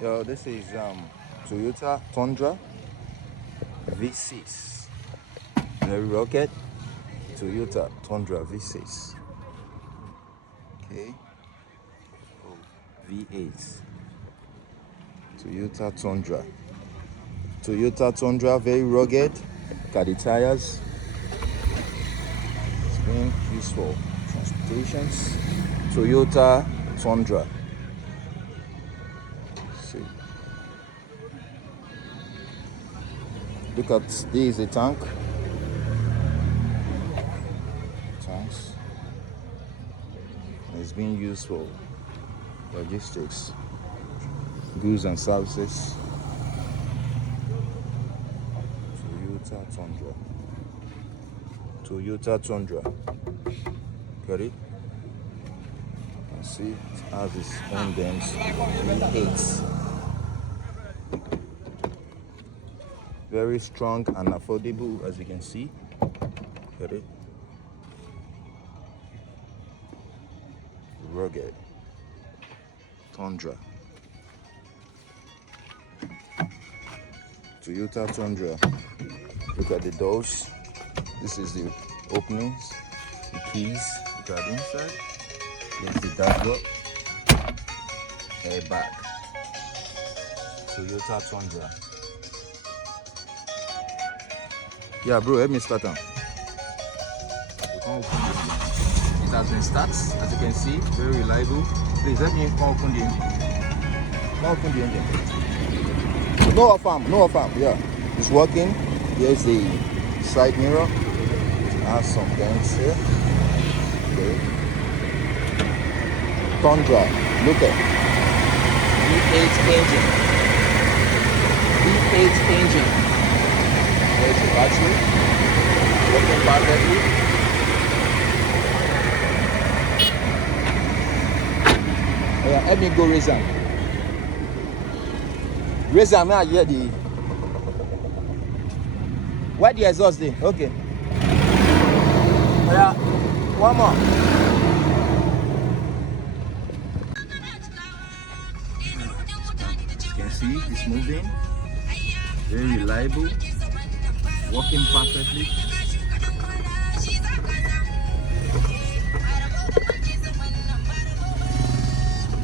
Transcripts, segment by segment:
Yo, this is Toyota Tundra V6. Very rocket. Toyota Tundra V6. Okay. Oh, V8. Toyota Tundra. Toyota Tundra, very rugged. Look at the tires. It's being used for transportations. Toyota Tundra. See. Look at this is a tank. Tanks. It's being used for logistics, goods and services. Toyota Tundra. Toyota Tundra. Got it? You can see it has its own dams. V8. Very strong and affordable, as you can see. Got it? Rugged. Tundra. Toyota Tundra. Look at the doors. This is the openings, the keys. Look at the inside. Here's the dashboard. Airbag. Toyota Tundra. Yeah, bro, help me start them. You can't open the engine. It has been started, as you can see, very reliable. Please help me open the engine. Now open the engine. No off arm, yeah. It's working. Here's the side mirror. It has some dents here. Okay. Tundra, look at V8 engine. V8 engine. There's the battery. Working perfectly. Yeah, let me go raise them. Raise them now, hear the. Why the exhaust there? Okay. Yeah, one more. You can see it's moving. Very reliable. Working perfectly.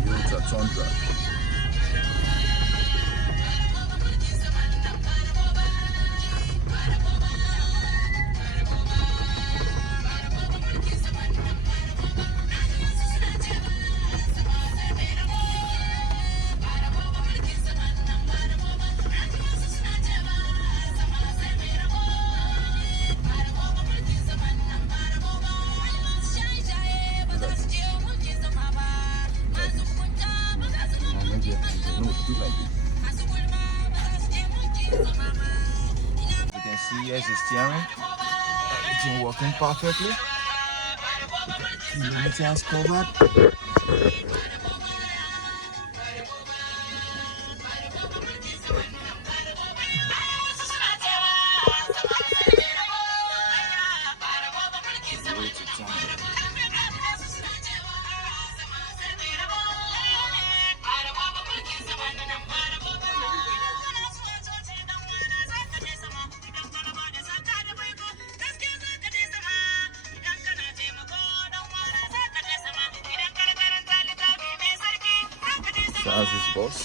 Toyota Tundra. You can see here's the steering. Everything working perfectly. The has covered. As this boss.